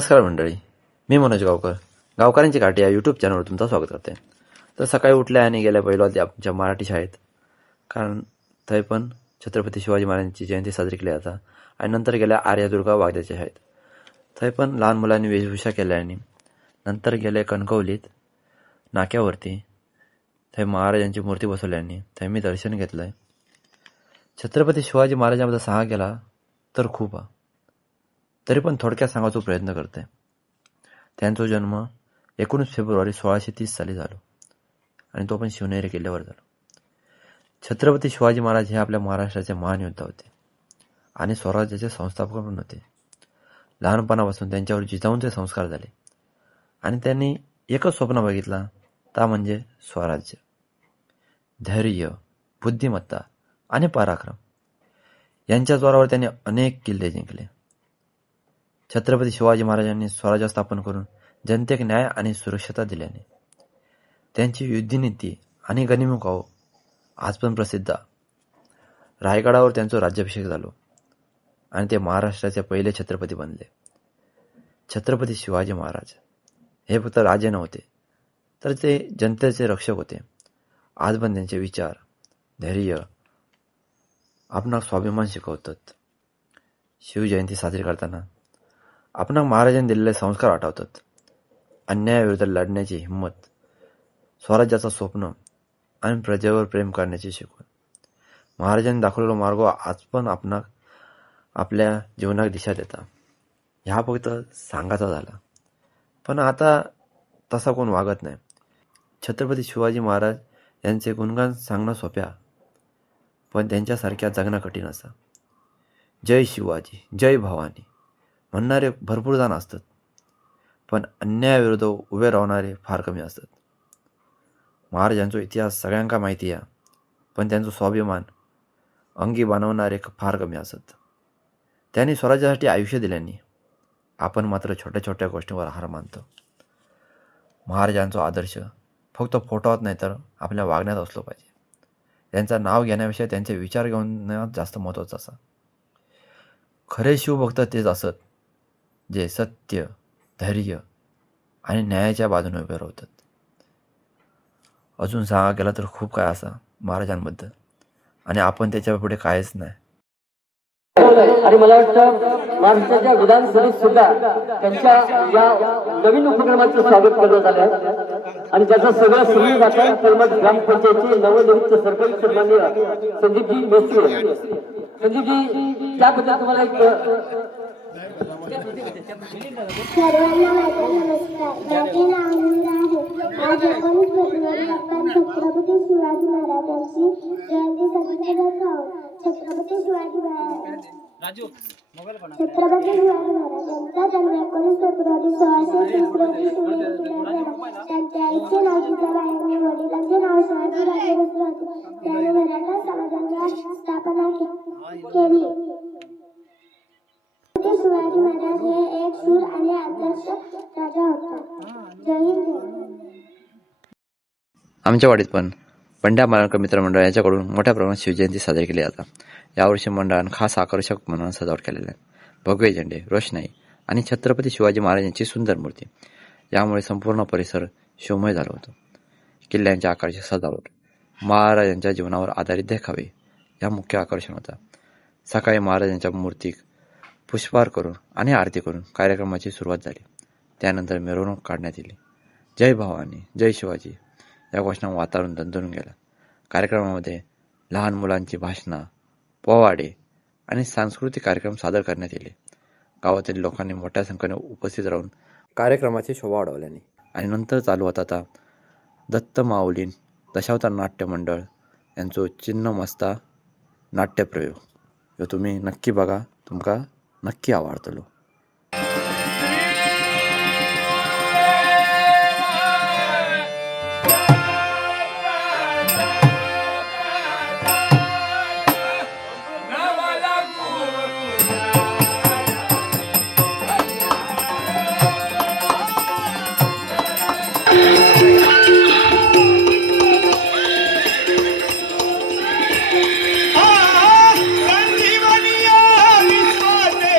नमस्कार मंडळी, मी मनोज गावकर गावकऱ्यांची गाठी या यूट्यूब चॅनलवर तुमचं स्वागत करते. तर सकाळी उठल्या आणि गेल्या पहिल्या आमच्या मराठी शाळेत, कारण थंय पण छत्रपती शिवाजी महाराजांची जयंती साजरी केली जाता. आणि नंतर गेल्या आर्यदुर्गा वाघ्याच्या शाळेत, थंय पण लहान मुलांनी वेशभूषा केल्या. आणि नंतर गेले कणकवलीत नाक्यावरती, थंय महाराजांची मूर्ती बसवल्याने थंय मी दर्शन घेतलंय. छत्रपती शिवाजी महाराजांबद्दल सांगा गेला तर खूप तरी पण थोडक्यात सांगायचा प्रयत्न करते. त्यांचा जन्म 19 फेब्रुवारी 1630 साली झालो आणि तो पण शिवनेरी किल्ल्यावर झाला. छत्रपती शिवाजी महाराज हे आपल्या महाराष्ट्राचे महान योद्धा होते आणि स्वराज्याचे संस्थापक पण होते. लहानपणापासून त्यांच्यावर जिजाऊंचे संस्कार झाले आणि त्यांनी एकच स्वप्न बघितला, ता म्हणजे स्वराज्य. धैर्य, बुद्धिमत्ता आणि पराक्रम यांच्या जोरावर त्यांनी अनेक किल्ले जिंकले. छत्रपती शिवाजी महाराजांनी स्वराज्य स्थापन करून जनतेक न्याय आणि सुरक्षता दिल्याने त्यांची युद्धनीती आणि गनिमुखाव आज पण प्रसिद्ध. रायगडावर त्यांचा राज्याभिषेक झालो आणि ते महाराष्ट्राचे पहिले छत्रपती बनले. छत्रपती शिवाजी महाराज हे फक्त राजे नव्हते, तर ते जनतेचे रक्षक होते. आज पण त्यांचे विचार, धैर्य आपणाक स्वाभिमान शिकवतात. शिवजयंती साजरी करताना आपणाक महाराजांनी दिलेले संस्कार आठवतात. अन्यायाविरुद्ध लढण्याची हिंमत, स्वराज्याचं स्वप्न आणि प्रजेवर प्रेम करण्याची शिकवण. महाराजांनी दाखवलेला मार्ग आज पण आपणाक आपल्या जीवनात दिशा देता. ह्या फक्त सांगायचा झाला, पण आता तसा कोण वागत नाही. छत्रपती शिवाजी महाराज यांचे गुणगान सांगणं सोप्या, पण त्यांच्यासारख्या जगणं कठीण असं. जय शिवाजी, जय भवानी म्हणणारे भरपूर जण असतात, पण अन्यायाविरुद्ध उभे राहणारे फार कमी असतात. महाराजांचा इतिहास सगळ्यांका माहिती आहे, पण त्यांचा स्वाभिमान अंगी बाणवणारे फार कमी असत. त्यांनी स्वराज्यासाठी आयुष्य दिल्याने आपण मात्र छोट्या छोट्या गोष्टींवर हार मानतो. महाराजांचा आदर्श फक्त फोटोत नाही तर आपल्या वागण्यात असलो पाहिजे. त्यांचं नाव घेण्याविषयी त्यांचे विचार घेऊन जास्त महत्त्वाचं असं. खरे शिवभक्त तेच असत जे सत्य, धैर्य आणि न्यायाच्या बाजूने उभे राहतात. अजून सांगा गेला तर खूप काय असा महाराजांबद्दल, आणि आपण त्याच्या पुढे कायच नाही. आणि मला वाटतं महाराष्ट्राच्या विधानसभेत सुद्धा त्यांच्या या नवीन उपक्रमाचं स्वागत करण्यात आलं आहे. आणि त्याचं सगळं श्रेय जातं कलमठ ग्रामपंचायतचे नवनियुक्त सरपंच सन्माननीय संदीपजी मेस्त्री. संदीपजी, त्याबद्दल तुम्हाला एक सर्वांना माझा नमस्कार. माझे नाव मीरा आहे. आज 19 फेब्रुवारी आपण छत्रपती शिवाजी महाराजांची जयंती साजरी करत आहोत. छत्रपती शिवाजी महाराजांचा जन्म 19 फेब्रुवारी 1630 रोजी शिवनेरी किल्ल्यावर झाला. त्यांच्या आईचे नाव जिजाबाई आणि वडिलांचे नाव शिवाजी राजे भोसले होते. त्यांनी मराठा समाजाची स्थापना केली. शिवाजी महाराज हे एक शूर आणि आदर्श राजा होता. जय हिंद. आमच्या वाडीत पण पंड्या मालकर मित्रमंडळ यांच्याकडून मोठ्या प्रमाणात शिवजयंती साजरी केली जातात. यावर्षी मंडळानं खास आकर्षक म्हणून सजावट केलेली आहे. भगवे झेंडे, रोषणाई आणि छत्रपती शिवाजी महाराजांची सुंदर मूर्ती, यामुळे संपूर्ण परिसर शिवमय झाला होता. किल्ल्यांच्या आकर्षक सजावट, महाराजांच्या जीवनावर आधारित देखावे या मुख्य आकर्षण होता. सकाळी महाराजांच्या मूर्तीक पुष्पहार करून आणि आरती करून कार्यक्रमाची सुरुवात झाली. त्यानंतर मिरवणूक काढण्यात आली. जय भवानी, जय शिवाजी या घोषणा वातावरण दणदणून गेला. कार्यक्रमामध्ये लहान मुलांची भाषणं, पोवाडे आणि सांस्कृतिक कार्यक्रम सादर करण्यात आले. गावातील लोकांनी मोठ्या संख्येने उपस्थित राहून कार्यक्रमाची शोभा वाढवल्याने आणि नंतर चालू होता दत्त माऊलीन दशावतार नाट्य मंडळ यांचं चिन्नमस्ता नाट्यप्रयोग. हे तुम्ही नक्की बघा, तुमका नक्की आवडतलो. संजीवनिया विश्वास दे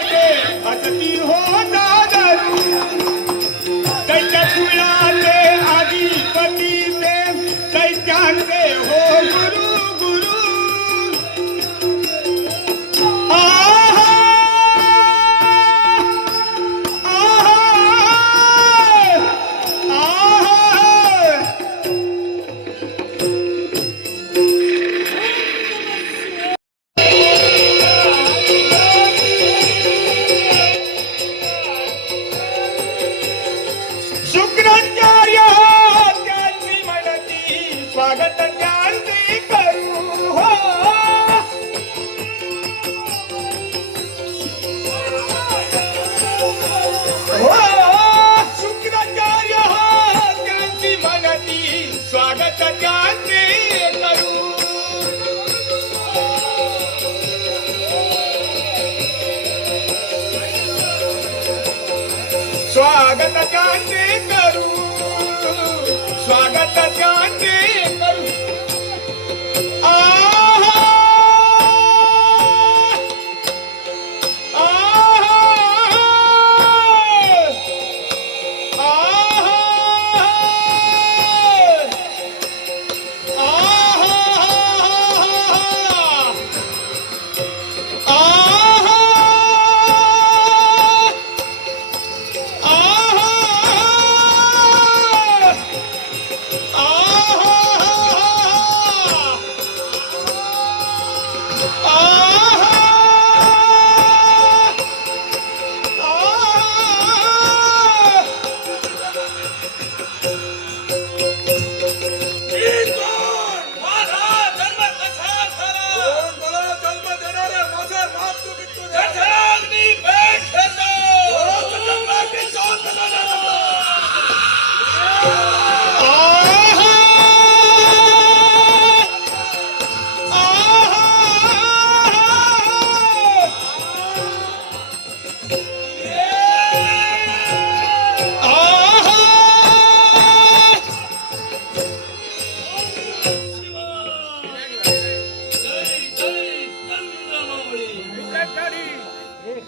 रे हो गुरु गुरु आहा आहा आहा शुक्राचार्य त्यांची म्हणती स्वागत त्यांचे करू हो हो शुक्राचार्य त्यांची म्हणती स्वागत त्यांचे करू स्वागत त्यांचे करू स्वागत त्यांचे करू आहा आहा आहा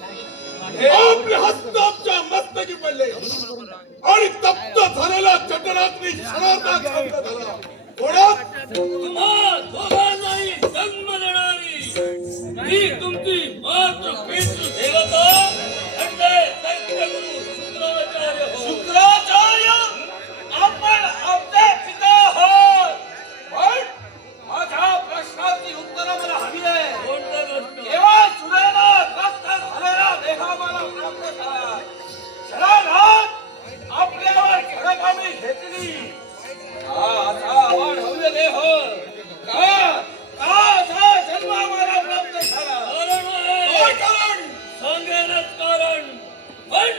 आपले हस्त आमच्या मस्तकी पडले आणि तप्त झालेला चटराग्नी क्षणार्धात शांत झाला. थोड्यात तुम्हा दोघांनाही जन्म देणारी ही तुमची मातृ पितृ देवता म्हणजे दैत्यगुरु शुक्राचार्य होय. शुक्राचार्य आपण आमचे पिता आहोत पण माझ्या प्रश्नाची उत्तर मला हवी आहे. कोणता प्रश्न? केवळ सुनेला त्रस्त झालेला देह मला प्राप्त झाला. क्षणार्धात आपल्यावर झडप घेतली. आता आपण हवे देह का असा जन्म आम्हाला प्राप्त झाला? कारण आहे. काय कारण? सांगेनच कारण. पण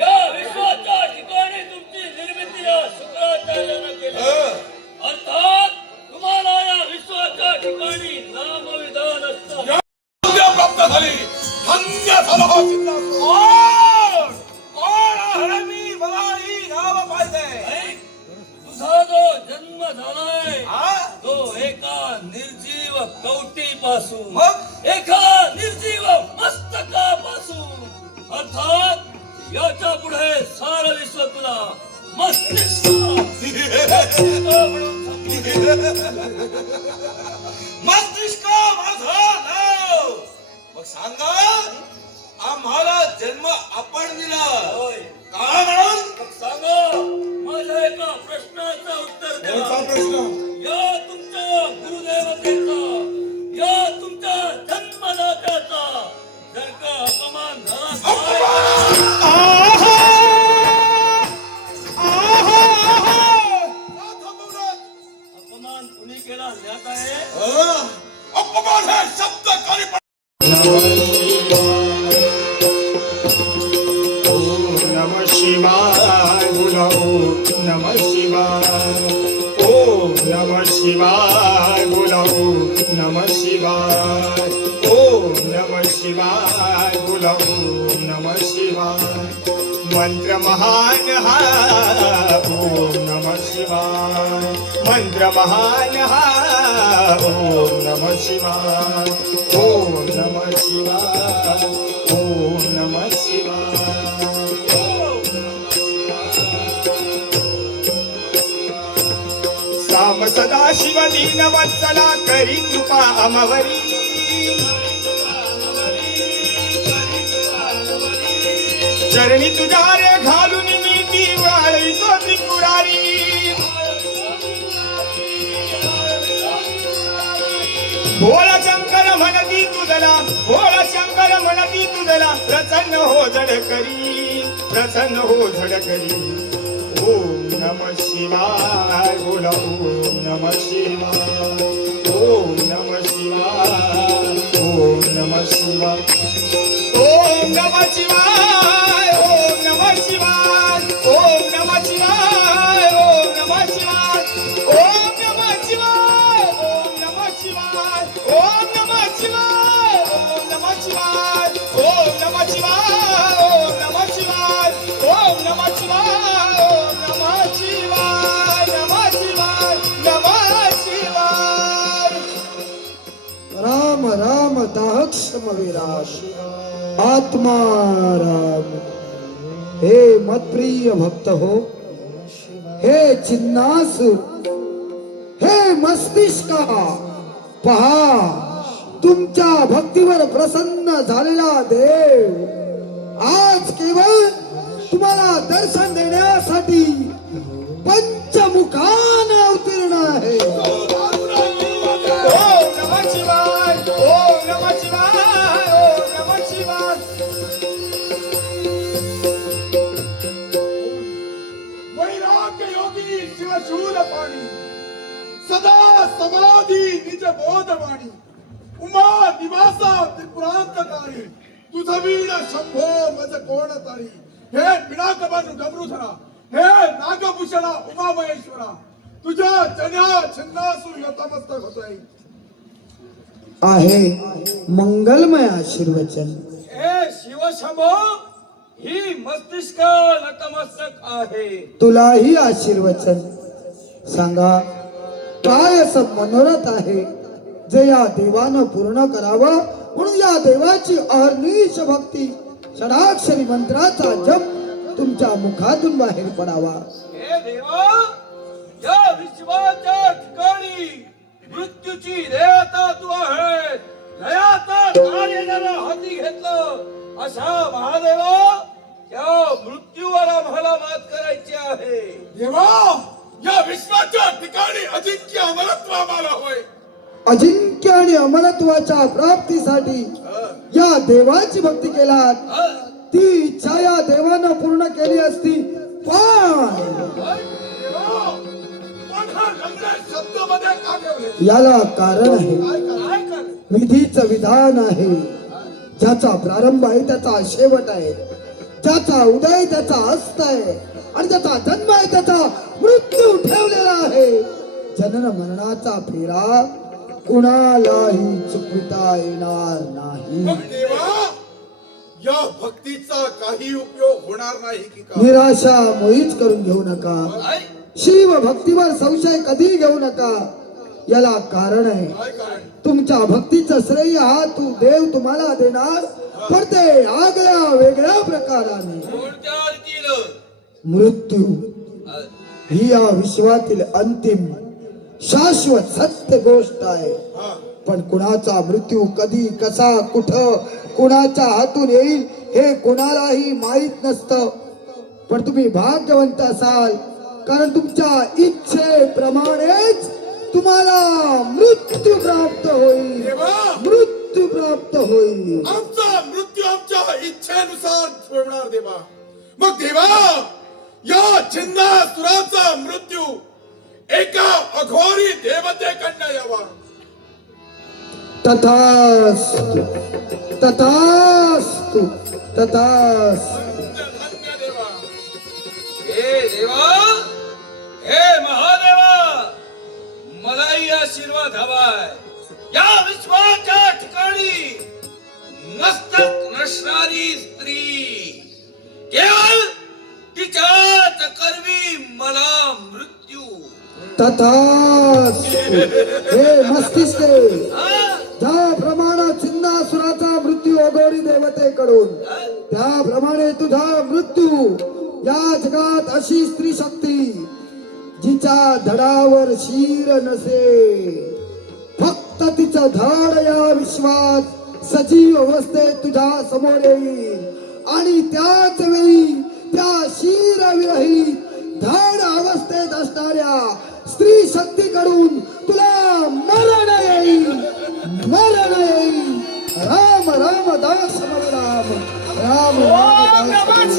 या विश्वाच्या ठिकाणी तुमची निर्मिती या शुक्राचार्यानं केली. अर्थात तुम्हाला या विश्वाच्या ठिकाणी नामविधान असतं. उद्या प्राप्त झाली. धन्य झाला हा सिद्धार्थ. कोण आहे मी? मला ही नाव पाहिजे. ऐक, तुझा जो जन्म झालाय हा? तो एका निर्जीव कवटीपासून, मग? एका निर्जीव मस्तकापासून. अर्थात याच्या पुढे सारं विश्व तुला मस्तिष्क म्हणून समजेल. मस्तिष्क माझा नाव. मग सांगा आम्हाला जन्म आपण दिला होय. का म्हणून? मग सांगा माझ्या एका प्रश्नाचं उत्तर द्या. प्रश्न? या तुमच्या गुरुदेवतेचा, या तुमच्या जन्मदात्याचा जर का अपमान झाला तर अपमान कुणी केला ज्ञात आहे? अपमान हे शब्द खाली नमः शिवाय बोला ओम नमः शिवाय ओम नमः शिवाय बोला ओम नमः शिवाय ओम नमः शिवाय बोला ओम नमः शिवाय मंत्र महान हा ओम नमः शिवाय मंत्र महान हा ओम नमः शिवाय ओम नमः शिवाय ओम नमः शिवाय साम सदा शिव दीन वत्सला करी कृपा अमवरी चरणी तुझ्या रे घालून मी ती वाळवितो त्रिपुरारी भोळा शंकर म्हणती तुझला भोळा शंकर म्हणती तुझला प्रसन्न हो झडकरी प्रसन्न हो झडकरी ओम नमः शिवाय बोला ओम नमः शिवाय ओम नमः शिवाय ओम नमः शिवाय ओम नमः शिवाय ओम नमः शिवाय ओम नमः शिवाय ओम नमः शिवाय ओम नमः शिवाय ओम नमः शिवाय ओम नमः शिवाय ओम नमः शिवाय ओम नमः शिवाय ओम नमः शिवाय ओम नमः शिवाय ओम नमः शिवाय नमः शिवाय नमः शिवाय राम राम दाहक्षम विराश आत्मा राम हे मतप्रिय भक्त हो हे चिन्नासुर हे मस्तिष्का पहा तुमच्या भक्तीवर प्रसन्न झालेला देव आज केवळ तुम्हाला दर्शन देण्यासाठी पंचमुखाने अवतीर्ण आहे ओम नमः शिवाय ओम नमः शिवाय ओम नमः शिवाय वैराग्य योगी शिवशूल पाणी सदा समाधी निज बोधवाणी उमा निवासा त्रिपुरांतकारी तुझवीण शंभो मज कोण तारी हे पिनाकबन डमरुधरा हे नागभूषणा उमा महेश्वरा तुझ्या जन्या छिन्नासु नतमस्तक होतोय आहे मंगलमय आशीर्वचन हे शिवशंभो ही मस्तिष्क नतमस्तक आहे. तुलाही आशीर्वचन सांगा काय असं मनोरथ आहे जे या देवानं पूर्ण करावं म्हणून या देवाची अहर्निश भक्ती षडाक्षरी मंत्राचा जप तुमच्या मुखातून बाहेर पडावा. हे देवा या विश्वाच्या ठिकाणी मृत्यूची देवता तू आहे. लयाचा कार्य जरा हाती घेतलं अशा महादेवा या मृत्यूवर आम्हाला मात करायची आहे. देवा या विश्वाच्या ठिकाणी अजिंक्य अमरत्व आम्हाला होय. अजिंक्य आणि अमरत्वाच्या प्राप्तीसाठी या देवाची भक्ती केलात ती इच्छा या देवानं पूर्ण केली असती पण देवा पण हा रंगले शब्दामध्ये का ठेवले याला कारण आहे. काय कर विधीचं विधान आहे. ज्याचा प्रारंभ आहे त्याचा शेवट आहे. ज्याचा उदय त्याचा अस्त आहे आणि ज्याचा जन्म आहे त्याचा मृत्यू ठेवलेला आहे. जनन मरणाचा फेरा कुणालाही चुकविता येणार नाही. मग देवा या भक्तीचा काही उपयोग होणार नाही की का? निराशा मोहीच करून घेऊ नका. शिव भक्तीवर संशय कधी घेऊ नका. याला कारण आहे. काय कारण? तुमच्या भक्तीचं श्रेय हा तू देव तुम्हाला देणार पण ते आगळ्या वेगळ्या प्रकाराने. कोणत्या रीतीनं? मृत्यू ही या विश्वातील अंतिम शाश्वत सत्य गोष्ट आहे. पण कुणाचा मृत्यू कधी कसा कुठं कुणाच्या हातून येईल हे कुणालाही माहित नसतं. पण तुम्ही भाग्यवंत असाल कारण तुमच्या इच्छेप्रमाणेच तुम्हाला मृत्यू प्राप्त होईल. देवा मृत्यू प्राप्त होईल. आमचा मृत्यू आमच्या इच्छेनुसार होणार देवा. मग देवा या छिन्नासुराचा मृत्यू एका अघोरी देवतेकडनं यावा. तथास्तु तथास्तु तथास्तु. धन्य देवा. हे देवा हे महादेवा मलाही आशीर्वाद हवाय. या विश्वाच्या ठिकाणी मस्तक नसणारी स्त्री केवळ तिच्याच करवी मला मृत्यू. तथास्तु. हे मस्तिष्के हा? ज्याप्रमाणे चिन्नासुराचा मृत्यू अघोरी देवतेकडून त्याप्रमाणे तुझा मृत्यू या जगात अशी स्त्री शक्ती जिच्या धडावर शीर नसे, फक्त तिचं धड या विश्वात सजीव अवस्थेत तुझ्या समोर येईल आणि त्याच वेळी त्या शीरविरहित धड अवस्थेत असणाऱ्या स्त्री शक्तीकडून तुला मरण येईल, मरण येईल. राम राम दास राम राम राम दास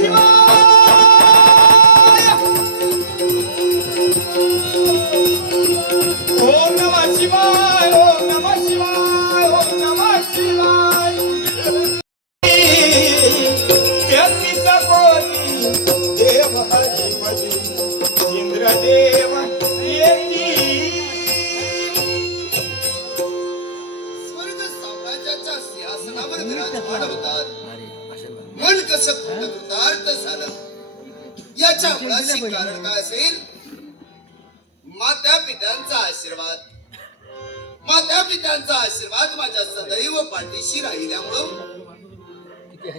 ओम नमः शिवाय, ओम नमः शिवाय, ओम नमः शिवाय. यज्ञीचा कोणी देव हरिपती इंद्रदेव येती. स्वर्ग साम्राज्याच्या सिंहासनावर विराजमान होतात. मन कसं कृतार्थ झालं याच्या मुळाशी कारण काय असेल? माता पित्यांचा आशीर्वाद. माता पित्यांचा आशीर्वाद माझ्या सदैव पाठीशी राहिल्यामुळं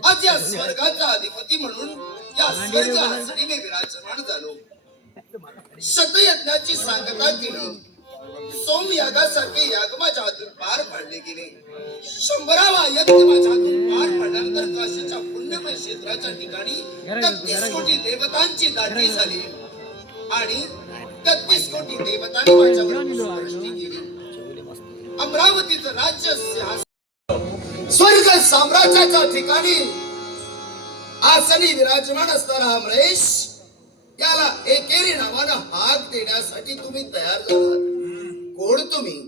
आज या स्वर्गाचा अधिपती म्हणून या स्वर्ग आसनी मी विराजमान झालो. शतयज्ञाची सांगता केलं. सोमयागासारखे याग माझ्या हातून पार पाडले गेले. 100वा यज्ञ माझ्या हातून पार पडल्यानंतर काशीच्या पुण्यमय क्षेत्राच्या ठिकाणी 33 कोटी देवतांची दाटी झाली आणि 33 कोटी देवतांनी माझ्यावर दृष्टी केली. अमरावतीचं राज्य सिंहासन स्वर्ग साम्राज्याच्या ठिकाणी आसनी विराजमान असणारा अमरेश याला एकेरी नावानं हाक देण्यासाठी तुम्ही तयार झालात. कोण तुम्ही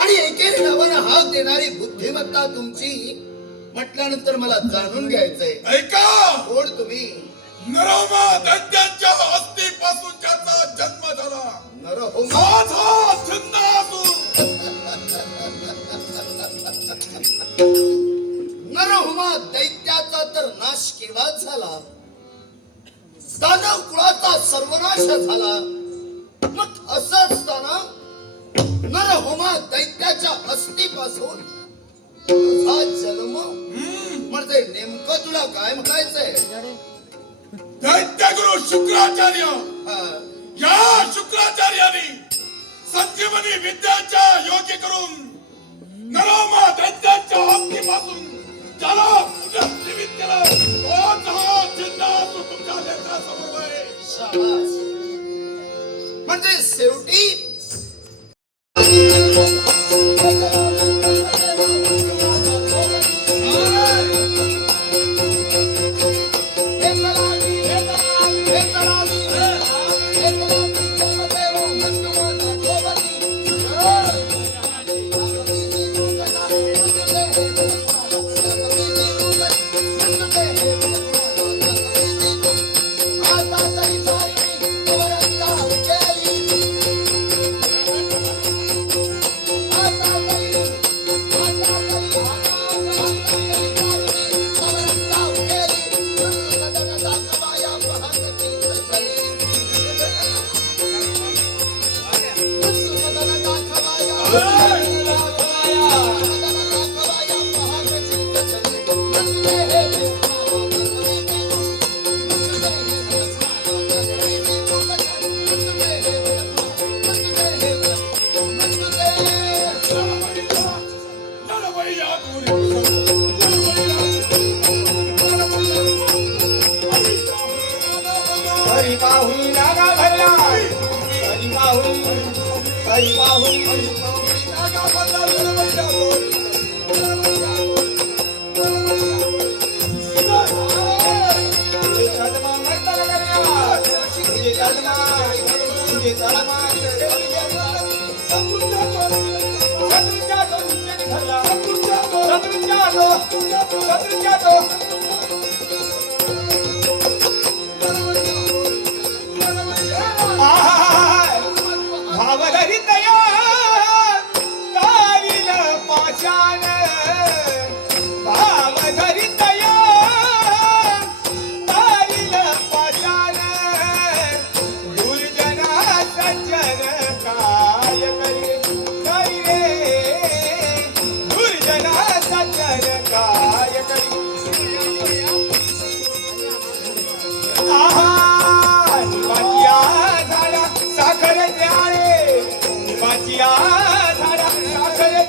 आणि एकेरी नावानं हाक देणारी बुद्धिमत्ता तुमची म्हटल्यानंतर मला जाणून घ्यायचंय. ऐका, कोण तुम्ही? नरोमा दैत्यांच्या अस्थिपासून ज्याचा जन्म झाला, नरहोमा. माझा छंदासूर. नरहोमा दैत्याचा तर नाश केव्हाच झाला. दानव कुळाचा सर्वनाश झाला. मग असं असताना नरहोमा दैत्याच्या अस्थिपासून तुझा जन्म म्हणजे नेमकं तुला काय म्हणायचंय? दैत्यगुरु शुक्राचार्य, हा. या शुक्राचार्याने संजीवनी विद्याच्या योगी करून नरोमा दैत्याच्या अस्थिपासून ज्याला पुनर्जीवित केलं, तोच हा छंदासूर तुमच्या नेत्रासमोर आहे. शाबास. म्हणजे शेवटी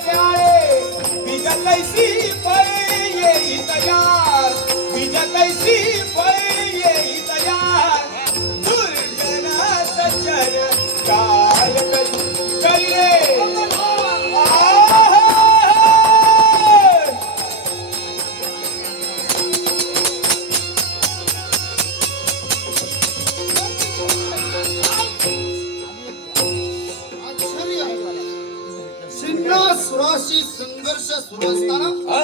फुलाचे आळे बीज कैसी फळे येई तयार बीज कैसी फळे येई तयार दुर्जन सज्जन काल करी रे सुराशी संघर्ष सुरू असताना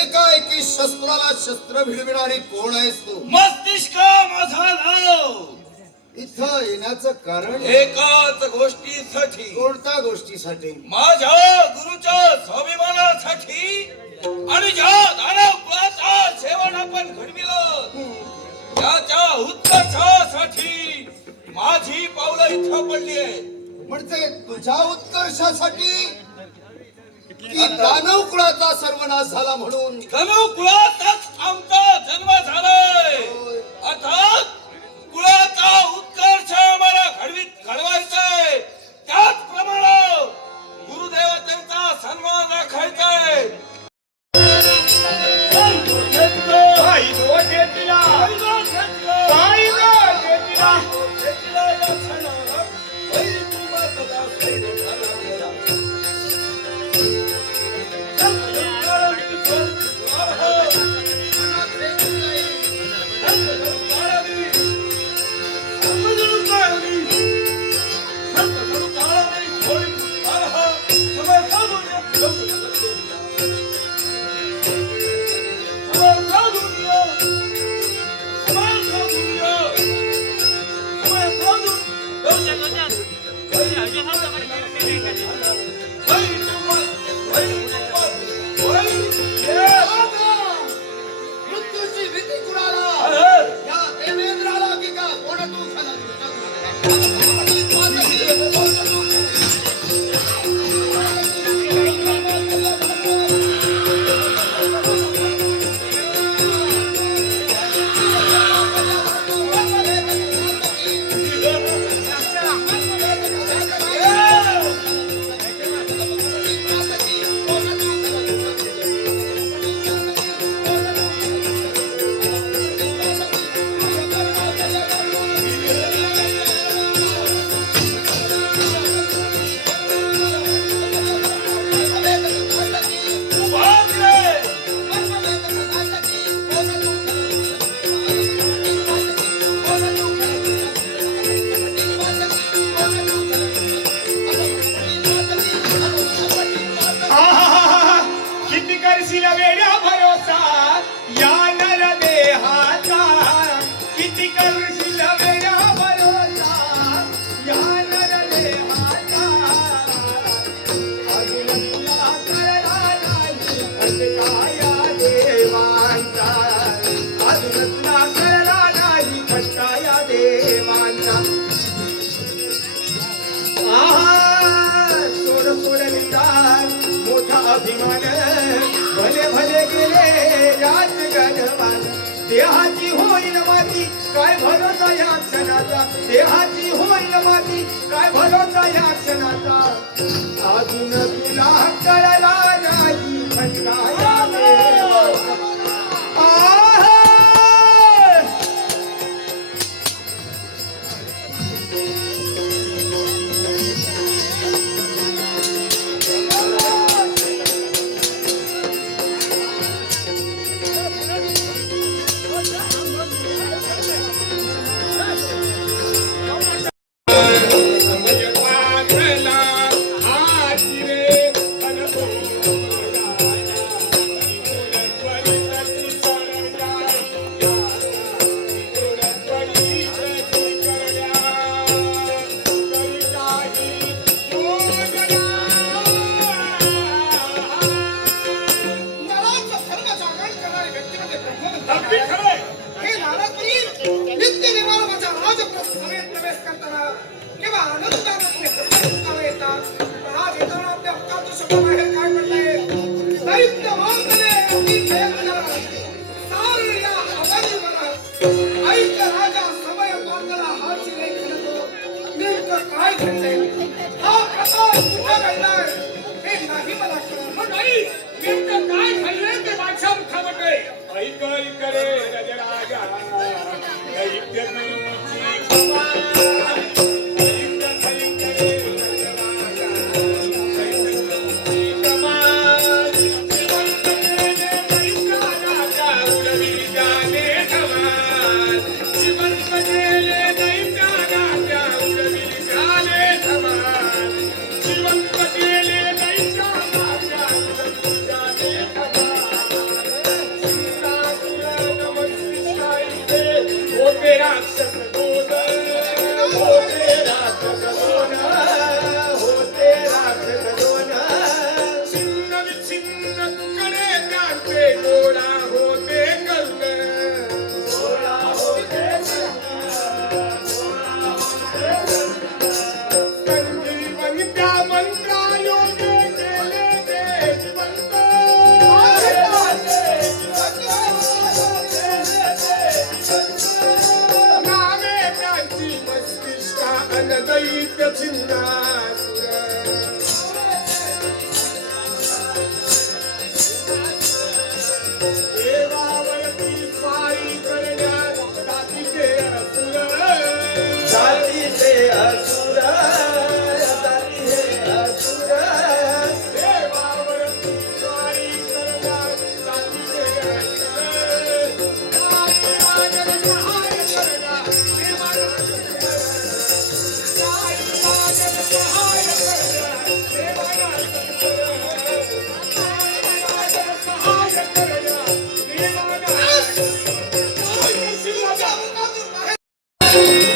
एकाएकी शस्त्राला शस्त्र भिडविणारी कोण आहेस तू? मस्तिष्क माझा नाव इथं येण्याचं कारण एकाच गोष्टीसाठी कोणत्या गोष्टीसाठी? माझ्या गुरुच्या स्वाभिमानासाठी आणि ज्या दानव कुळाचा सेवन आपण घडविलं त्याच्या उत्कर्षासाठी माझी पावलं इथं पडली आहे. म्हणजे तुझ्या उत्कर्षासाठी की दानव कुळाचा सर्वनाश झाला म्हणून? दानव कुळाचाच आमचा जन्म झालाय. अर्थात कुळाचा उत्कर्ष आम्हाला घडवायचाय. त्याचप्रमाणे गुरुदेवतेचा सन्मान राखायचाय. मृत्यूची भीती कुणाला? या देवेंद्राला की का कोण तू किती करशील वेड्या भरोसा या नर देहाचा किती करशील वेड्या भरोसा या नर देहाचा अजून तुला कळला नाही फटकाया देवांचा अजून तुला कळला नाही फटकाया देवांचा सोड निदान मोठा अभिमान भले भले गेले राज गणमान देहाची होईल माती काय भरोसा या क्षणाचा देहाची होईल माती काय भरोसा या क्षणाचा अजून तुला कळला नाही फटकाया देवांचा काय घडलंय हा प्रकार कुठे घडलाय हे नाही मला सक्षम खमटे ऐक ऐक रे गजराजा दैत्य गुरुची कमाल ऐक ऐक रे गजराजा दैत्य गुरुची कमाल जिवंत केले दैत्याला उडवी जाणे धमाल जिवंत केले दैत्याला उडवी जाणे धमाल जिवंत केले दैत्याला उडवी जाणे होते राक्षस दोन होते राक्षस दोन होते राक्षस दोन छिन्न विछिन्न कडे त्यांचे गोळा होते कर्ण गोळा होते संजीवनी त्या मंत्रायोगे केले ते जिवंत नामे त्यांची मस्तिष्का अनदैत्य छिन्नासुर देवावरती स्वारी करण्यात जातीचे असुर जातीचे असुर जातीचे असुर देवावरती स्वारी करण्यात जातीचे असुर राजराजन सहाय करण्या देवाराजन सहाय करण्या देवाराजन सहाय करण्या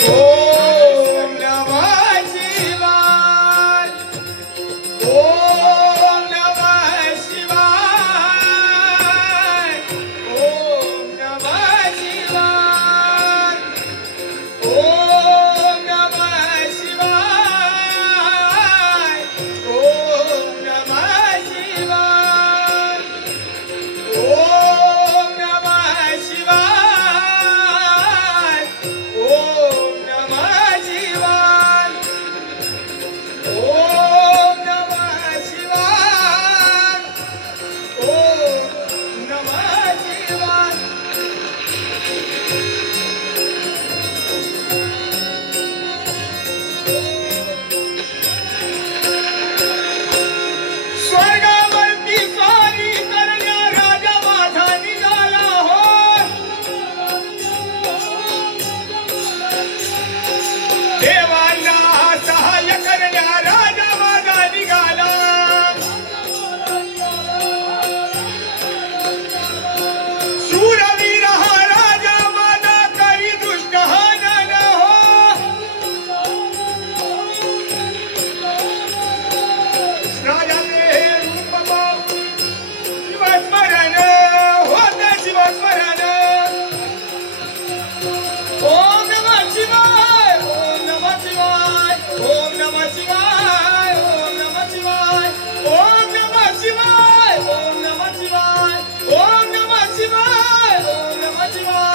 ओम नमः शिवाय ओम नमः शिवाय ओम नमः शिवाय ओम नमः शिवाय ओम नमः शिवाय ओम नमः शिवाय ओम नमः शिवाय ओम नमः शिवाय ओम नमः शिवाय स्वर्गावरती स्वारी करण्या राजा माझा निघाला हो देवांना सहाय्य करण्या राजा माझा निघाला शूरवीर हा राजा माझा काही दुष्ट हा न हो राजाचे हे रूप पाहून शिवस्मरण होते शिवस्मरण ओम नमः शिवाय ओम नमः शिवाय ओम नमः शिवाय ओम नमः शिवाय ओम नमः शिवाय ओम नमः शिवाय ओम नमः शिवाय ओम नमः शिवाय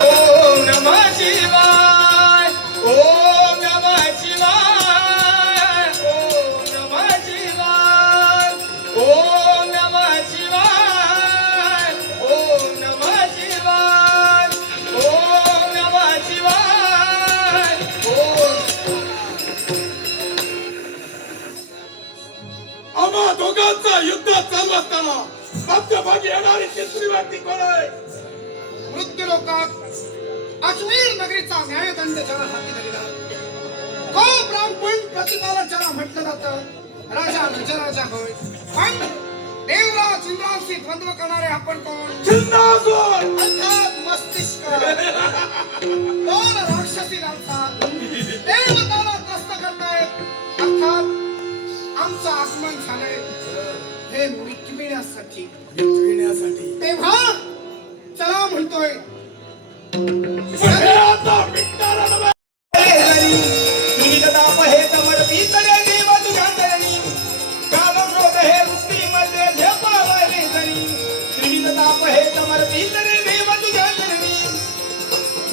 ओम नमः शिवाय ओम नमः शिवाय ओम नमः शिवाय ओम नमः शिवाय ओम नमः शिवाय ओम नमः शिवाय आम्हा दोघांचा युद्ध चालू असताना मध्यभागी येणारी तिसरी व्यक्ती कोण आहे मृत्यू लोकात अश्मीर नगरीचा न्यायदंड ज्याला हाती धरला तो ब्राह्मण प्रतिपाला ज्याला म्हटलं जातं राजा नजराजा होय पण देवराज इंद्रांशी द्वंद्व करणारे आपण कोण चिन्नासूर अर्थात मस्तिष्क दोन राक्षसी राक्षसात देवताला त्रस्त करतायत अर्थात आमचं आगमन झालंय हे मिटविण्यासाठी तेव्हा चला म्हणतोय हे आता मिटणारा नव्हे.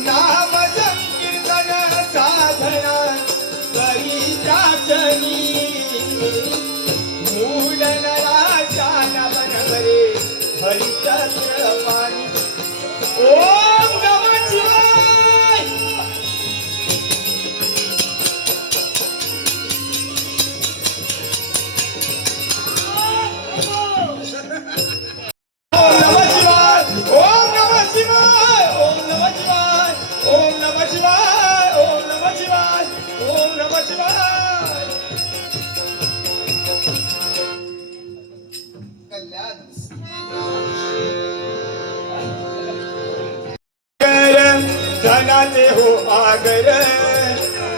नाम संकीर्तन साधना करी चाचणी मूल नरा पात्र पाणी ओम नमः शिवाय ओम नमः शिवाय ओम नमः शिवाय ओम नमः शिवाय ओम नमः शिवाय ओम नमः शिवाय ओम नमः शिवाय कल्याण धनाचे हो आगर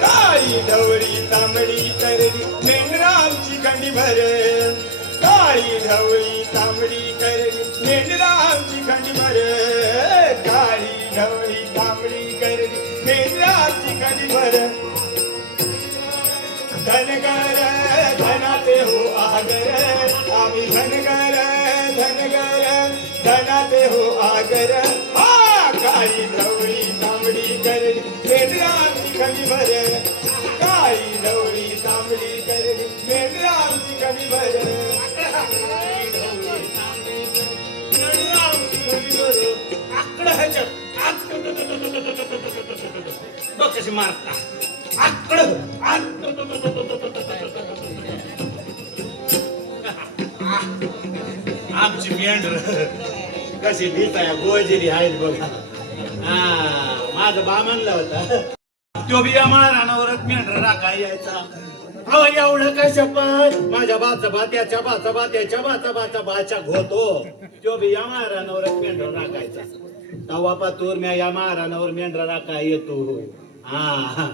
काळी ढवळी तांबडी करडी मेंढरामची खंडी भर काळी ढवळी तांबडी करडी मेंढरामची खंडी भर काळी ढवळी तांबडी करडी मेंढरामची खंडी भर धनगर धनाचे हो आगर आम्ही धनगर धनगर धनाचे हो आगर काळी ढवळी तांबडी करडी मेंढरामची खंडी भर काळी ढवळी तांबडी करडी मेंढरामची खंडी भर डोक्याशी मारता आकड आमची मेंढर कशी लिहिताय गोजिरी आहेत बघा. माझं बा म्हणलं होता तो बी या महाराणावरच मेंढर राखा यायचा. अहो एवढं काय शपथ माझ्या बाचा बा त्याच्या बाचा बा त्याच्या बाचा बाचा बाच्या घोतो तो बी या महाराणावरच मेंढर राखायचा. तवा पातूर म्या या महाराणावर मेंढर राखा येतो. हा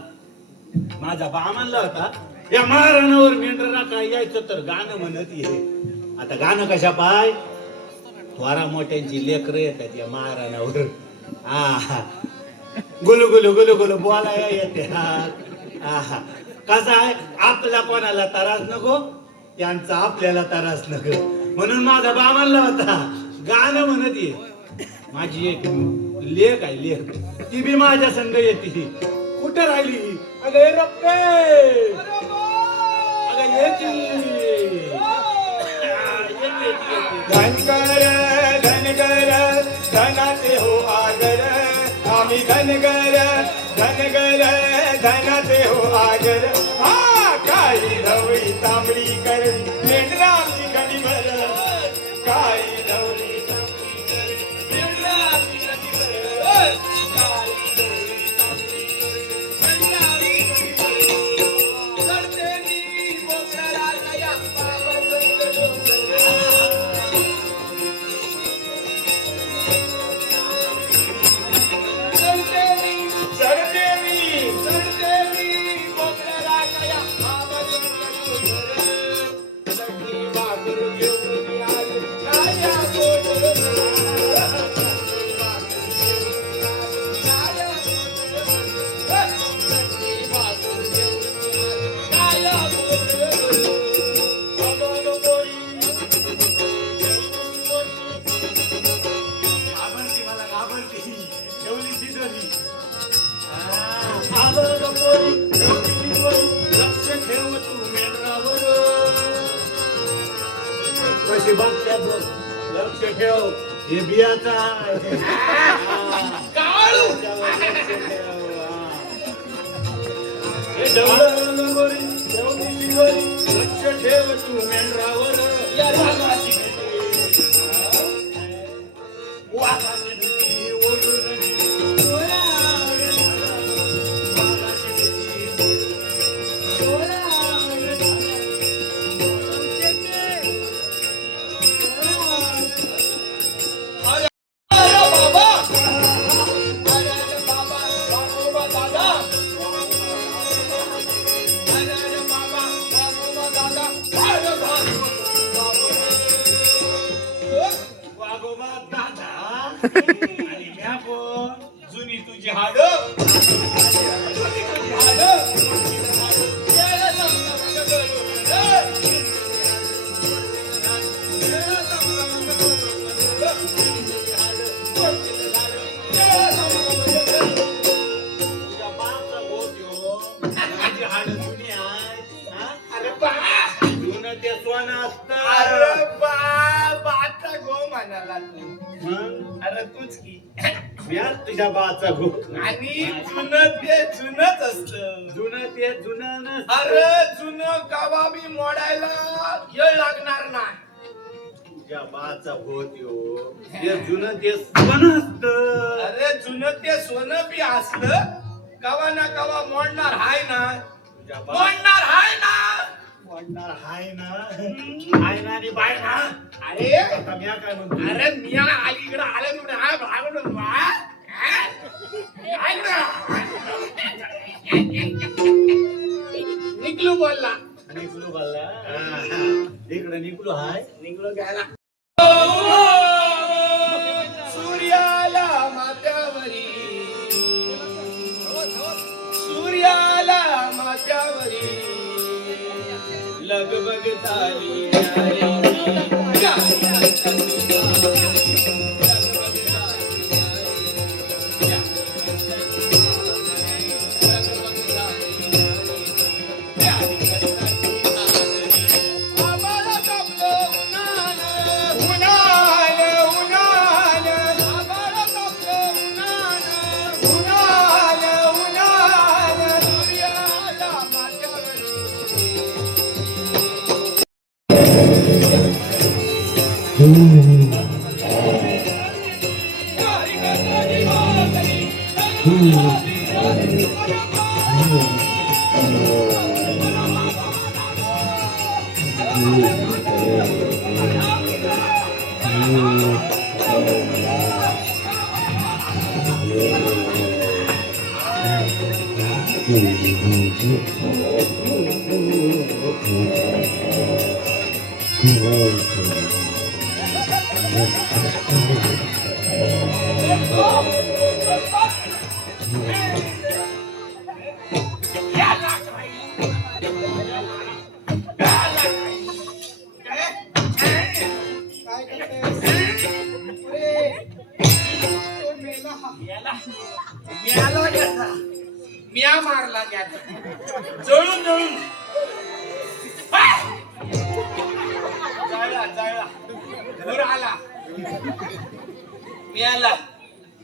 माझा बा म्हणला होता या महाराणावर मेंढर राखा यायचं तर गाणं म्हणत ये. आता गाणं कशा पाय वारा मोठ्यांची लेकरं येतात या महाराणावर. हा गुलू गुलू गुलू गुलू बोलाया येते. हा कसं आहे आपला कोणाला त्रास नको यांचा आपल्याला त्रास नको म्हणून माझा बा म्हणला होता गाणं म्हणत ये. माझी एक लेक आहे लेक ती बी माझ्या संग येते. कुठं राहिली अगं हे रप्पे अगं येते धनगर धनगर धनाचे हो आगर आम्ही धनगर धनगर धनाचे हो आगर काळी ढवळी तांबडी करडी मेंढरामची खंडी भर काळी ढवळी तांबडी करडी मेंढरामची खंडी भर काळी ढवळी तांबडी करडी मेंढरामची खंडी भर चढते मी मोगऱ्याला या बाबाचं डोंगर. लक्ष ठेव हे बियाचा लक्ष ठेव तू मेंढरावर आणि म्या कोण जुनी तुझी हाड अरे बाप आता गो म्हणाला तू अरे तूच की या तुझ्या बाचा गो आणि जुनं ते जुनच असत. जुनं ते जुनं न अरे जुनं गावा बी मोडायला येळ लागणार नाही. तुझ्या बाचा होत यो ते जुनं ते सोनं असतं. अरे जुनं ते सोनं बी असलं कवा ना कवा मोडणार हाय ना. तुझ्या बा मोडणार हाय ना. वाढणार हाय ना हाय ना आणि बाय ना. अरे आता मी काय म्हणतो अरे मी अलीकडे आले म्हणून हा भागवलं ना. निकलू बोलला. निकलू बाला इकडे निकलू हाय निकलू घ्यायला सूर्याला माथ्यावरी सूर्याला माथ्यावरी लगबग झाली मिया मारला त्याचा जळून जळून जळला जळला धूर आला. मियाला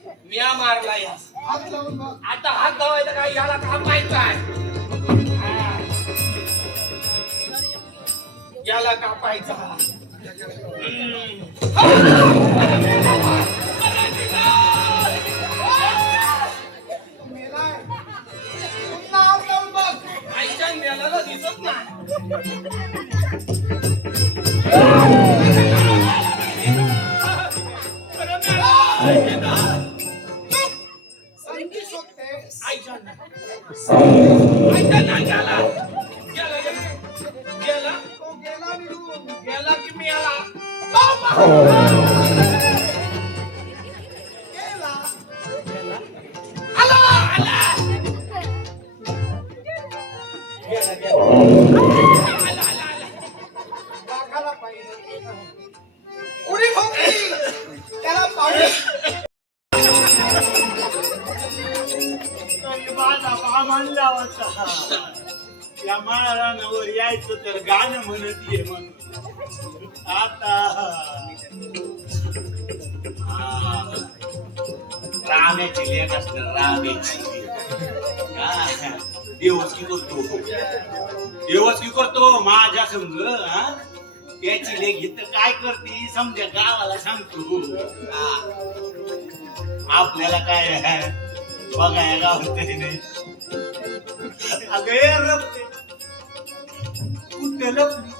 मिया मारला या. आता हात लावायचा काय याला कापायचा आहे. याला कापायचा. आईच्या मेलाला दिसत नाही. गेला की मी आला. उडी ठोकली त्याला पावलं. माझा बा म्हणला होता या माळरानावर यायचं तर गाणं म्हणत ये म्हणून. आता रामेची लेख असणार रामेची. देवस्की करतो देवस्की करतो माझ्या संग. त्याची लेख इथं काय करते समजा गावाला सांगतो. आपल्याला काय बघाय गावात तरी नाही. अगं लपते कुठे लपली.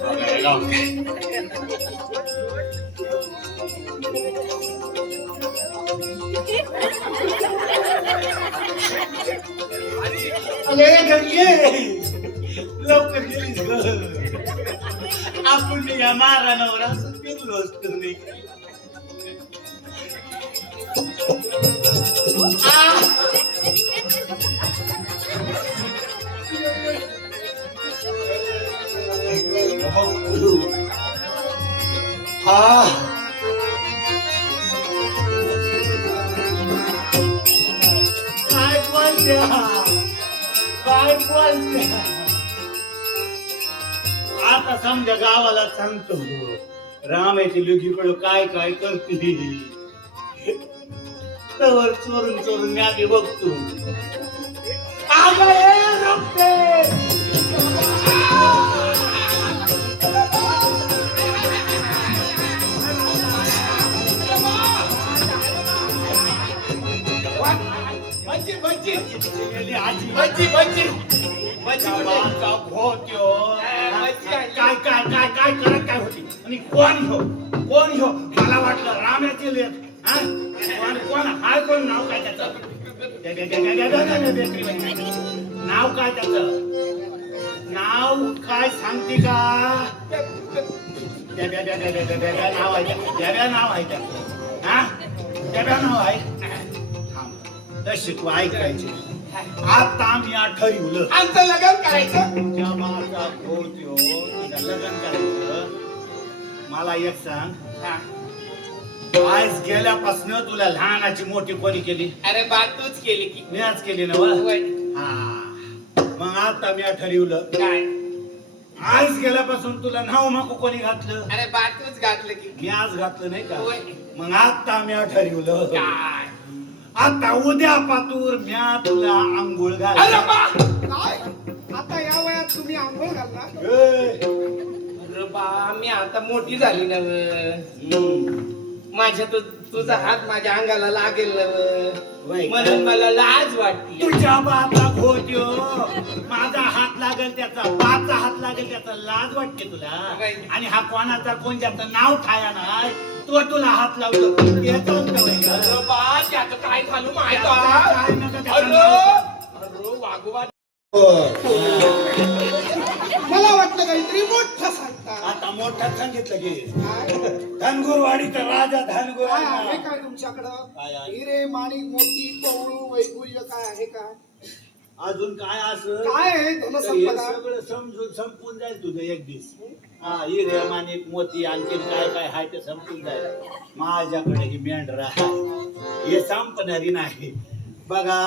बघाय गावात लवकर गेलीस ग. आपण या मारानावर असं फिरलो असतो नाही. काय बोलत्या काय बोलत्या. आता समजा गावाला सांगतो रामाची लुगीकडं काय काय करते तवर चोरून चोरून मी आधी बघतो अगं ए रक्ते! बच्ची बच्ची आजी बच्ची बच्ची बच्ची गावाचा घोट्यो. बच्ची काय काय काय काय करत काय होती आणि कोण ह्यो मला वाटलं रामाचे लेख हा कोण हाय कोण नाव काय त्याचं नाव काय त्याचं नाव काय सांगते का नाव आहे नाव आहे त्याचं हा नाव आहे तशी तू ऐकायची आता आम्ही ठरवलं आमचं लग्न करायचं तुझ्या माझा होत्यो तुझं लग्न करायचं मला एक सांग आज गेल्यापासून तुला लहानाची मोठी कोणी केली अरे बात तूच केली की मी आज केली ना होय. हा मग आता मी ठरवलं काय आज गेल्यापासून तुला नाव मग कोणी घातलं अरे बात तूच घातलं की मी आज घातलं नाही का होय. मग आता मी ठरवलं काय आता उद्या पातूर म्या तुला आंघोळ अरे घाल बा काय आता या वयात तुम्ही आंघोळ घालणार अरे बा मी आता मोठी झाली ना माझ्या तुझा हात माझ्या अंगाला लागेल ना होय. म्हणून मला लाज वाटते तुझ्या बाता घोट्यो माझा हात लागेल त्याचा बाचा हात लागेल त्याचा लाज वाटते तुला होय. आणि हा कोणाचा कोण ज्याचं नाव ठाया नाही तो तुला हात लावतो याचा अर्थ होय का? अरे बा त्याचं काय झालं माहित काय नका त्याचं नाव. अरे वागोबा मला वाटलं काहीतरी मोठं सांगता आता मोठा सांगितलं की काय धनगुरवाडीचा राजा धनगुर काय आहे काय तुमच्याकडं काय आहे? हिरे माणिक मोती कवळू वैगुर्य काय आहे का अजून काय असं काय आहे तर हे धनसंपदा सगळं समजून संपून जाईल तुझं एक दिवस हा हिरे माणिक मोती आणखी काय काय हाय ते संपून जाईल माझ्याकडे ही मेंढर आहे हे संपणारी नाही बघा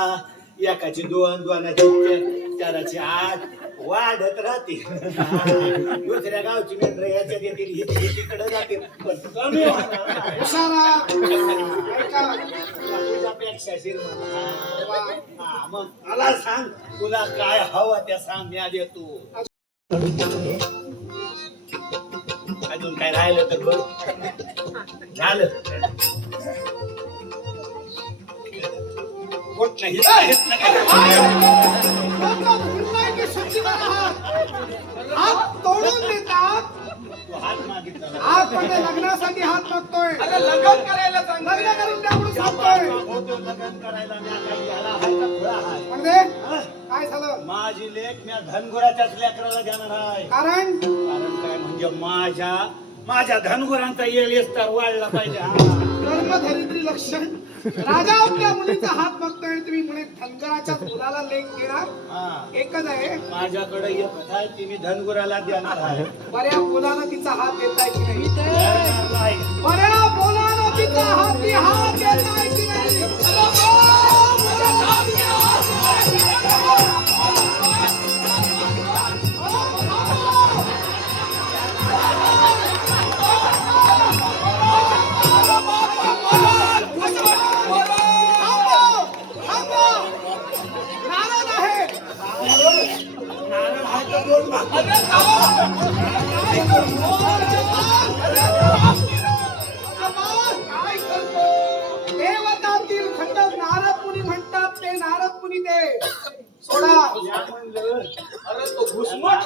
एकाची दोन दोनाची चाराची आठ वाढत राहते दुसऱ्या गावची मेंढर याच्यात येतील ही तिकडे जातील पण कमी होणार नाही. इशारा ऐका तुझ्यापेक्षा श्रीमंत. हा, मग मला सांग तुला काय हवं त्या सांग मी आधी तू अजून काय राहिलं तर बघ झालं होत नाही हेच नाही. की शुद्धीवर हात तोडून देतात तू हात मागितला ना. आज म्हणजे लग्नासाठी हात मागतोय अरे लग्न करायला सांग लग्न करून द्या म्हणून सांगतोय होतो लग्न करायला मी काही याला हाय का खुळा हाय म्हणजे हा? काय झालं माझी लेख मी धनगुराच्याच लेकराला देणार आहे कारण कारण काय म्हणजे माझ्या धनगुरांचा येस तर वाढला पाहिजे हा. कर्मधरित्री लक्षण राजा आपल्या मुलीचा हात मागतोय आणि तुम्ही म्हणे धनगराच्याच मुलाला लेख देणार हा. एकच आहे माझ्याकडे एक आहे ती मी धनगुराला देणार आहे बऱ्या मुलानं तिचा हात देताय की नाही देणार नाही. बऱ्या मुलानं तिचा हात देताय की नाही नाराज आहे नारळ आहे तर दोन भाकरी. काय करतो देवतातील खंड नारद मुनी म्हणतात ते नारद मुनी ते सोडा या म्हणलं अरे तो घुसमट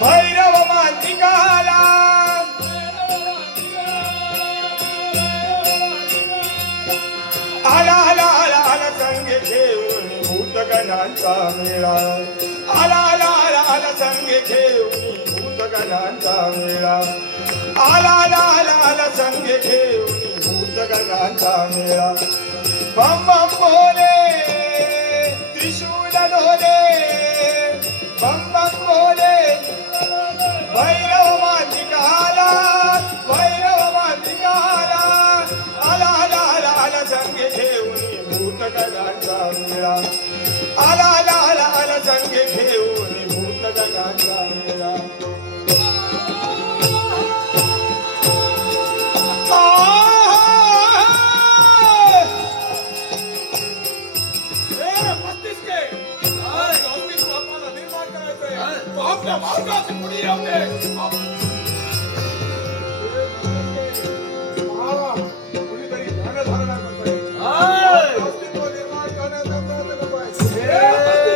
भैरव मांतिकाला आला आला आला आला संग घेऊन भूतगणांचा मेळा आला आला आला आला संग घेऊन भूतगणांचा मेळा आला आला आला आला संग घेऊन भूतगणांचा मेळा बम बम बोले त्रिशूल डोले बम बम बोले भैरव मांतिकाला भैरव मांतिकाला आला आला आला आला संग घेऊन भूतगणांचा मेळा आला आला आला आला संगे घेऊन भूत गणाचा मेळा आपल्या मार्गाची पुढे येऊ दे कुणीतरी ध्यानधारणा करतोय अस्तित्व निर्माण करण्याचा प्रयत्न करतोय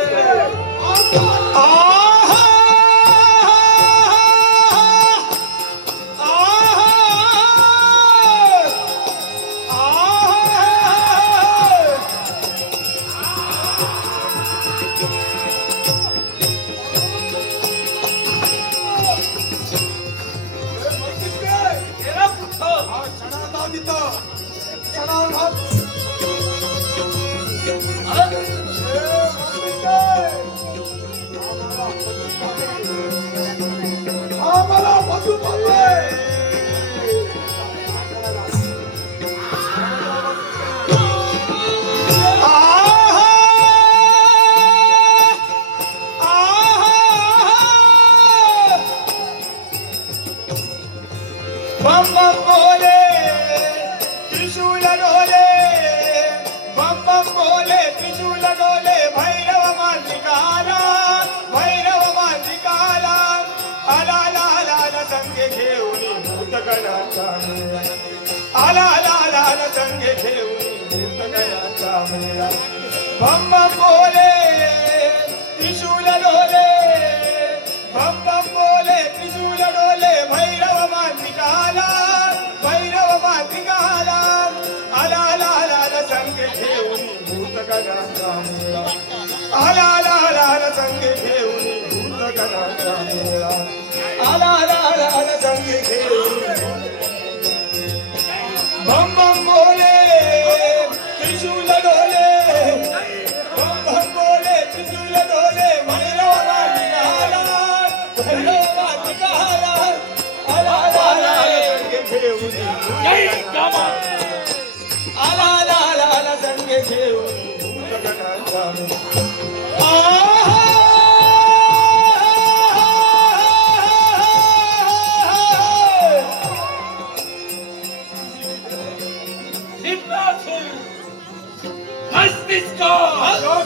बम बम बोले त्रिशूल डोले बम बम बोले त्रिशूल डोले भैरव मांत्रिकाला आला आला आला आला संगे घेऊन भूतगणाचा मेळा आला आला आला आला संगे घेऊन भूतगणाचा मेळा बम बम बोले त्रिशूल डोले बम बम बोले त्रिशूल डोले भैरव मांत्रिकाला आला आला आला आला संगे घेऊन भूतगणाचा मेळा आला आला आला आला संगे घेऊन भूतगणाचा मेळा आला आला आला आला संगे घेऊन बम बम बोले त्रिशूल डोले बम बम बोले त्रिशूल डोले भैरव मांत्रिकाला आला आला आला संगे घेऊन आला आला आला आला संगे घेऊन भूतगणाचा मेळा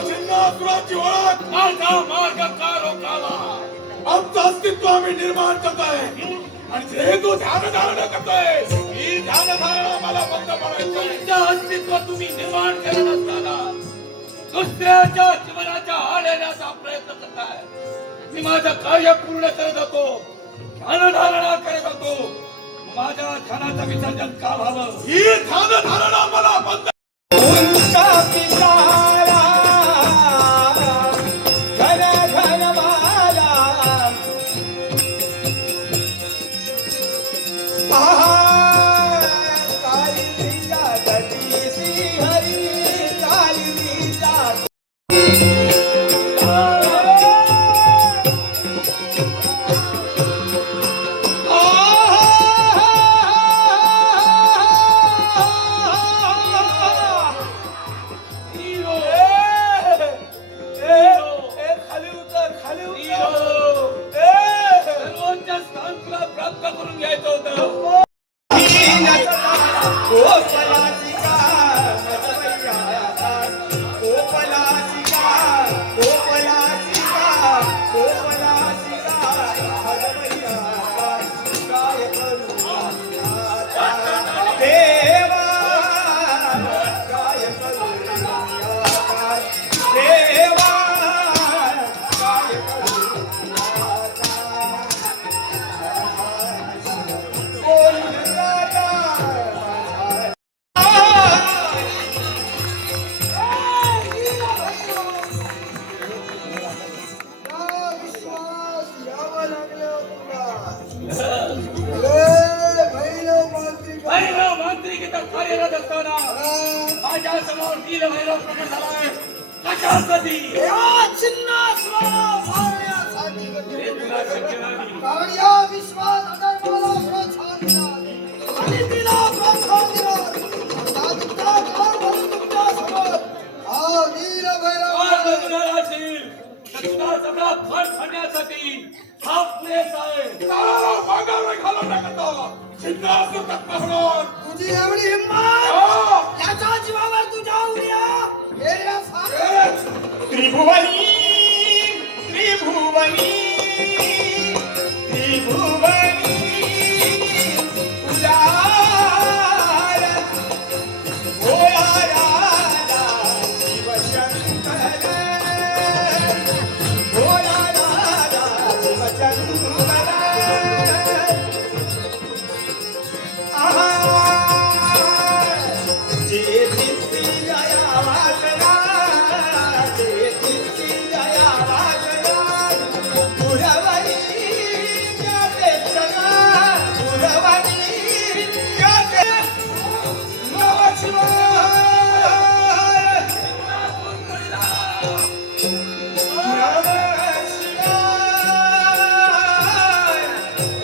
चिन्हासुराची ओळख माझा मार्ग का रोखावा आमचं अस्तित्व आम्ही निर्माण करतोय आणि जे तो ध्यानधारणा करतोय ही ध्यानधारणा मला बंद पडायचं तुमच्या अस्तित्व तुम्ही निर्माण करत असताना दुसऱ्याच्या जीवनाच्या आड येण्याचा प्रयत्न करताय. मी माझं कार्य पूर्ण करत होतो, ध्यानधारणा करत होतो. माझ्या ध्यानाचं विसर्जन का व्हावं? ही ध्यानधारणा मला बंद उंचा पिसारा घन घन माला कालिंदीच्या तटीसी हरी कालिंदीच्या सर्वोच्च स्थान तुला प्राप्त करून घ्यायचं होतं. भैरव मांत्रिक इथं कार्यरत असताना माझ्या समोर नीलभैरव प्रकट झालाय. कशासाठी? हे तुला शक्य नाही. नील भैरव तुझा सगळा खण खाण्यासाठी हा प्लेस आहे. चालायला वागायला घालून टाकतो छिन्न असू तत्व होणार. तुझी एवढी हिंमत हो. याच्या जीवावर तुझ्या उड्या हे सारे त्रिभुवनी त्रिभुवनी त्रिभुवनी उदार भोळा राजा शिवशंकर भोळा राजा शिवशंकर आहा जे दिसती जया वासना जे दिसती जया वासना पुरवणी जाते सना पुरवणी जाते नमः शिवाय नमः शिवाय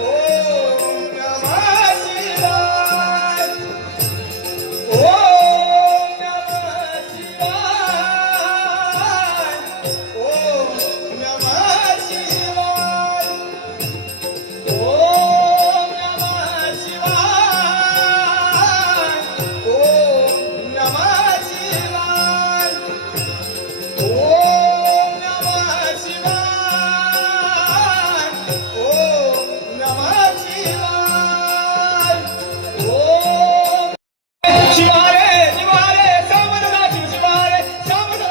ओम नमः शिवाय ओम नमः शिवाय ओम नमः शिवाय ओम नमः शिवाय ओम नमः शिवाय ओम नमः शिवाय ओम नमः शिवाय ओम शिवारे शिवारे सामना शिव शिवारे सामना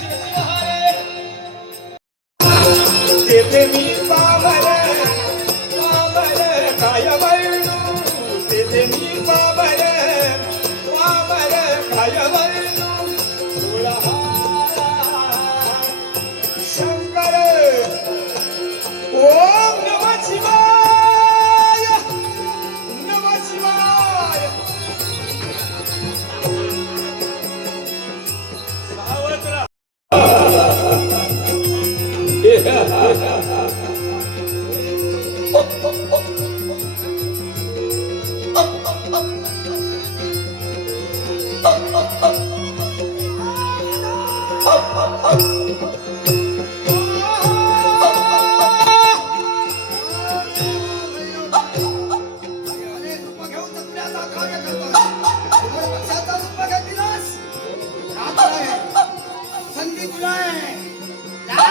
शिव शिवारे तेथे मी पावर काय वैणू तेथे मी पावर काय वैणू तुला शंकर ओम नमः शिवाय नमः शिवाय अरे रूप घेऊन तुझ्याचा कार्य करतो तुम्ही पक्षाचा रूप घेतलास रात्र आहे संधी तुला आहे जा.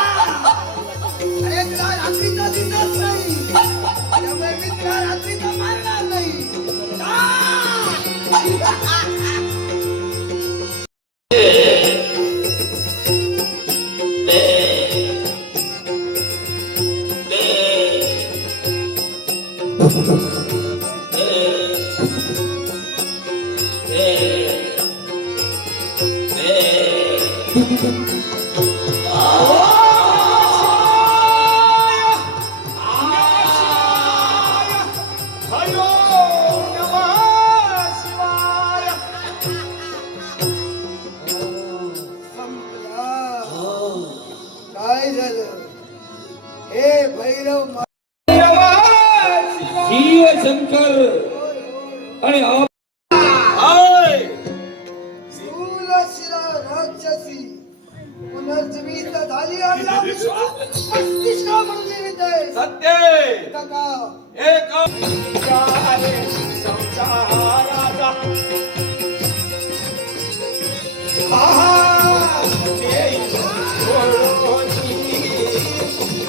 अरे तुला रात्रीचा दिसत नाही त्यामुळे मी तुला रात्रीचा मारणार नाही जा. हयो नमः शिवाय संपला. काय झालं हे भैरव नमः शिवाय शंकर आणि शूलशिरा राक्षसी पुनर्जीवित झाली आणि हा विश्वास मस्तिष्का म्हणून जीवित आहे. सत्य काका एक चाले संसाराचा आहा ते सोडोनी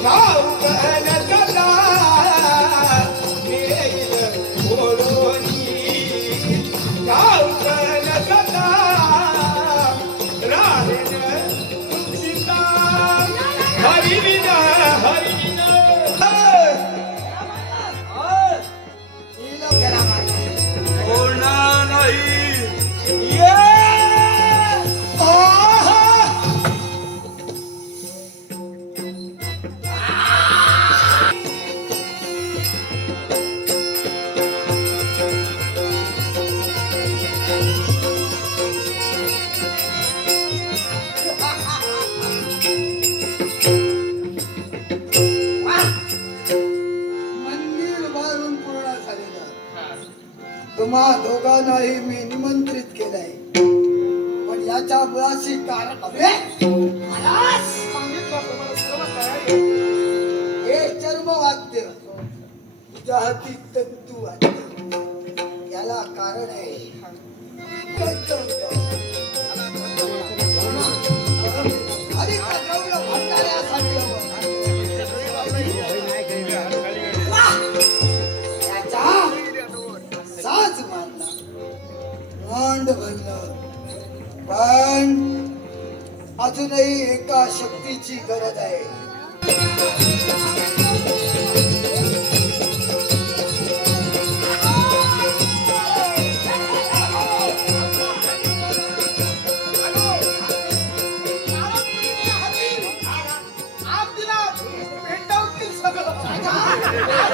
गाव कनकला मेल सोडोनी गाव कनकला राधेन सीता हरिविना हरिविना होणार नाही. मंदिर बारून पूर्ण झालेलं तुम्हा दोघांनाही मी निमंत्रित केलंय पण याच्या मुळाशी कारण तुझ्या हाती तंतू आहे याला कारण आहे आणि त्या द्रव्य भंडाऱ्यासाठी त्याचा साज मारला मांड भरलं पण अजूनही एका शक्तीची गरज आहे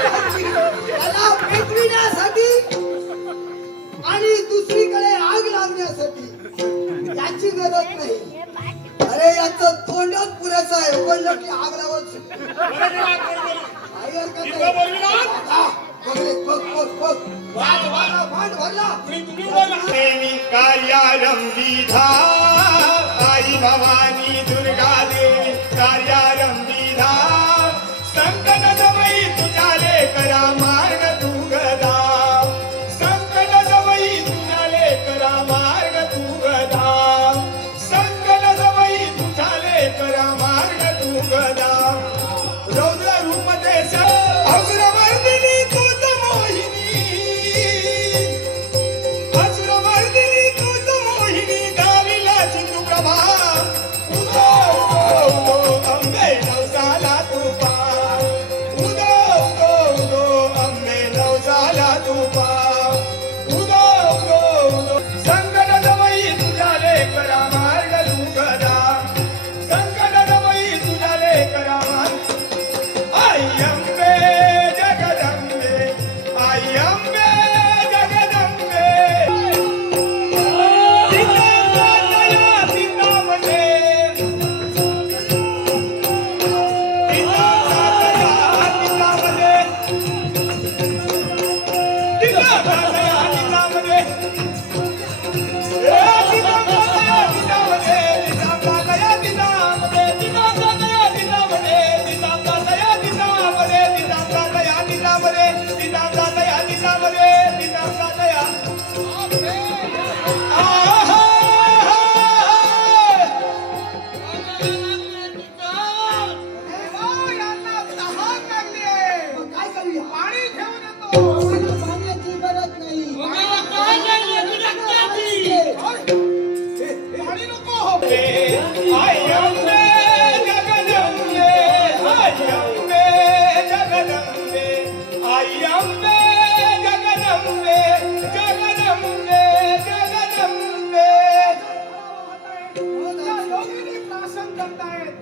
त्याला पेटविण्यासाठी आणि दुसरीकडे आग लावण्यासाठी याची गरज नाही अरे याचं तोंडच पुरेसं आहे उघडलं की आग लावत देवी कार्यारंभिधा आई भवानी दुर्गा देवी कार्यारंभिधा संकट जवई तुझ्याले करा मार्ग तू गदा संकट जवई तुझ्याले करा मार्ग तू गदा संकट जवई तुझ्याले करा मार्ग तू गदा रौद्र रूप देश अग्रवर्धिनी तूच मोहिनी अग्रवर्धिनी तूच मोहिनी गाविला सिंधू प्रभा उदो उदो अंबे नवसाला तू पार उदो उदो उदो अंबे नवसाला तू पार उदो उदो उदो संकट जवई तुझ्याले करा मार्ग तू गदा संकट जवई तुझ्याले करा मार्ग आई अंबे जगदंबे आई अंबे जगदंबे सीतादया सीतामणे सीतादया सीतामणे सीतादया सीतामणे काय करूया पाणी ठेवून येतो पाण्याची गरज नाही पाणी नको आई अंबे जगदंबे आई अंबे जगदंबे आई अंबे जगदंबे जगदंबे जगदंबे योगिनी प्राशन करतायत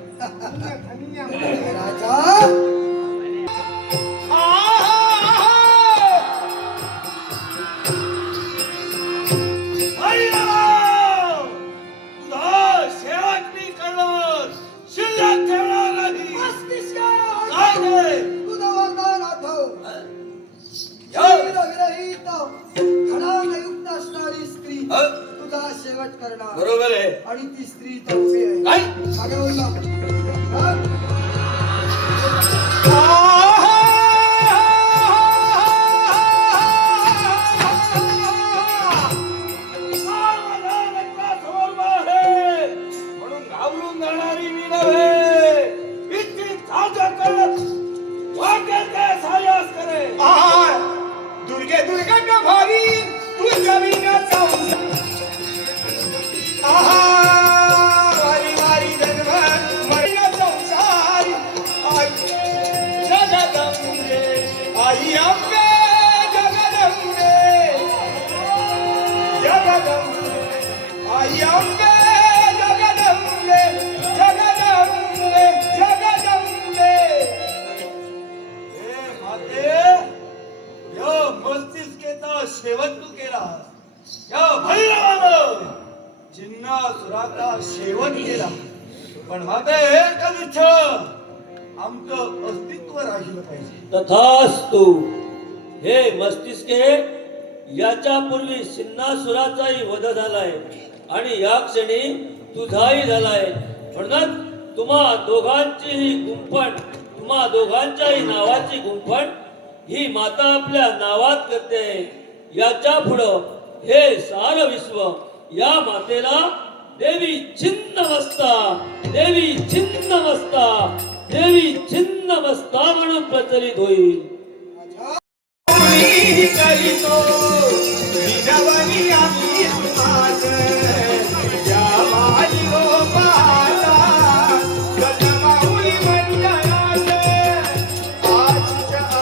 राजा तुझं वरदान आठव विरहित धनानयुक्त असणारी स्त्री तुझा शेवट करणार बरोबर आहे आणि ती स्त्री तोफी आहे काय मागे बोल ना. म्हणून घाबरून जाणारी मी नव्हे इतकी ताजा करत वाटेल ते सायास करे दुर्गे दुर्गंड भारी तुझ्या विनाचा वारी वारी जन्म मरिना संसारी आई जगदंबे आई अंबे जगदंबे जगदंबे आई अंबे जगदंबे जगदंबे जगदंबे हे माते या मस्तिष्केचा शेवट तू केला या भैरवानं जिन्नासुराचा शेवट केला पण माते एकच इच्छा आमचं अस्तित्व राहिलं पाहिजे तथास्तु हे मस्तिष्के याच्यापूर्वी सिन्नासुराचाही वध झालाय आणि या क्षणी तुझाही झालाय म्हणून तुम्हा दोघांचीही गुंफण तुम्हा दोघांच्याही नावाची गुंफण ही माता आपल्या नावात करते. याच्या पुढं हे सारं विश्व या मातेला देवी छिन्नमस्ता, देवी छिन्नमस्ता, देवी छिन्नमस्ता म्हणून प्रचलित होईल. करीतो विनवणी आम्ही